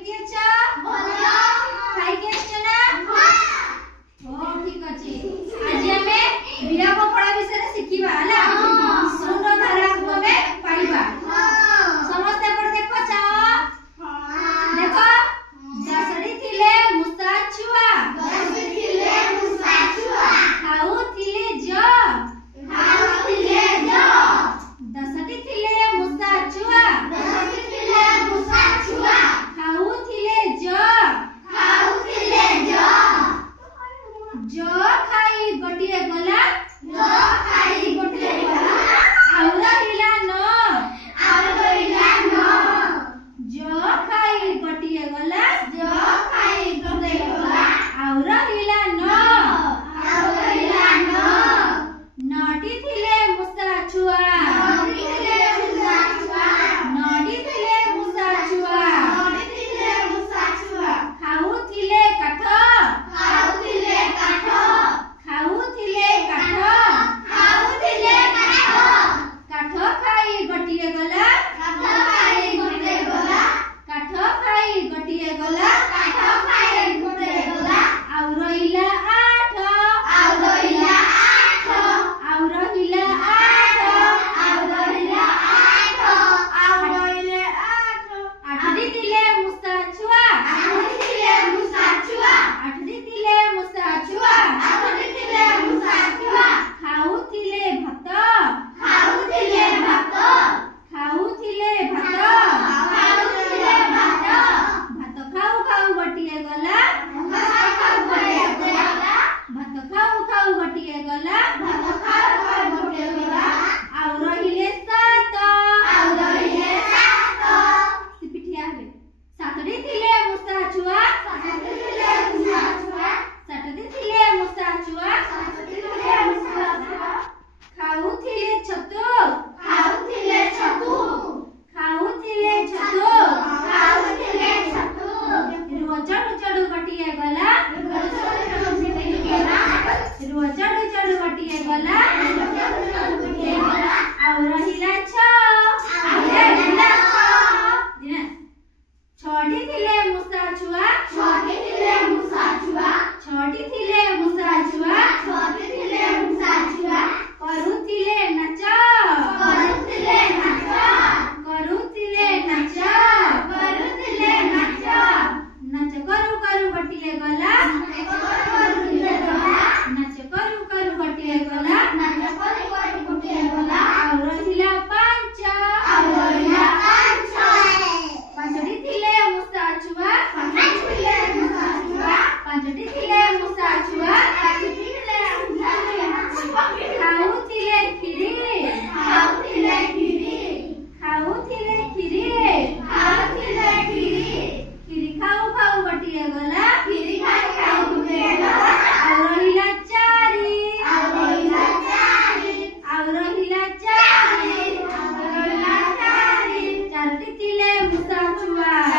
କେମିତି ଅଛ? ଭଲ। ଖାଇକି ଆସିଛ ନା? ହଁ। ଠିକ ଅଛି। ଆଜି ଆମେ ବିରାମ ଫଳ ବିଷୟରେ ଶିଖିବା ହେଲା। ଶୂନ୍ୟ ଧାରାକୁ ଆମେ ପାଇବା। ସମସ୍ତେ ଏପଟେ ଦେଖ ଚାଅ। ଦେଖ ଦଶଟି ଥିଲେ ମୂଷା ଛୁଆ। ଖାଉଥିଲେ ଜ। ଦଶଟି ଥିଲେ ମୂଷା ଛୁଆ। ଖାଉଥିଲେ ଜ। ଜ ଖାଇ ଗୋଟିଏ ଗଲା। ଆଉ ରହିଲା ନ। ଜ ଖାଇ ଗୋଟିଏ ଗଲା। ଆଉ ରହିଲା ନ। ନଟି ଥିଲେ ମୂଷା ଛୁଆ। ନଟି ଥିଲେ ମୂଷା ଛୁଆ। ଖାଉଥିଲେ କାଠ। କାଠ ଖାଇ ଗୋଟିଏ ଗଲା। କାଠ ଖାଇ ଗୋଟିଏ ଗଲା। ଆଉ ରହିଲା ଆଠ। ଆଠଟି ଥିଲେ ମୂଷା ଛୁଆ। ଖାଉଥିଲେ ଭାତ। ଭାତ ଖାଉ ଖାଉ ଗୋଟିଏ ଗଲା। ଆଉ ରହିଲେ ସାତ। ପିଠିଆ ହେବେ। ସାତଟି ଥିଲେ ମୂଷା ଛୁଆ। ଖାଉଥିଲେ ଛତୁ। ରୁଅ ଚଢୁ ଚଢୁ ଗୋଟିଏ ଗଲା। ଆଉ ରହିଲା ଛ। ଛଅଟି ଥିଲେ ମୂଷା ଛୁଆ। କରୁଥିଲେ ନାଚ। ନାଚ କରୁ କରୁ ଗୋଟିଏ ଗଲା। ଆଉ ରହିଲା ପାଞ୍ଚ। ପାଞ୍ଚଟି ଥିଲେ ମୂଷା ଛୁଆ। ଖାଉଥିଲେ କ୍ଷୀରି। କ୍ଷୀରି ଖାଉ ଖାଉ ଗୋଟିଏ ଗଲା। ଆଉ ରହିଲା ଚାରି। ଚାରୋଟି ଥିଲେ ମୂଷା ଛୁଆ।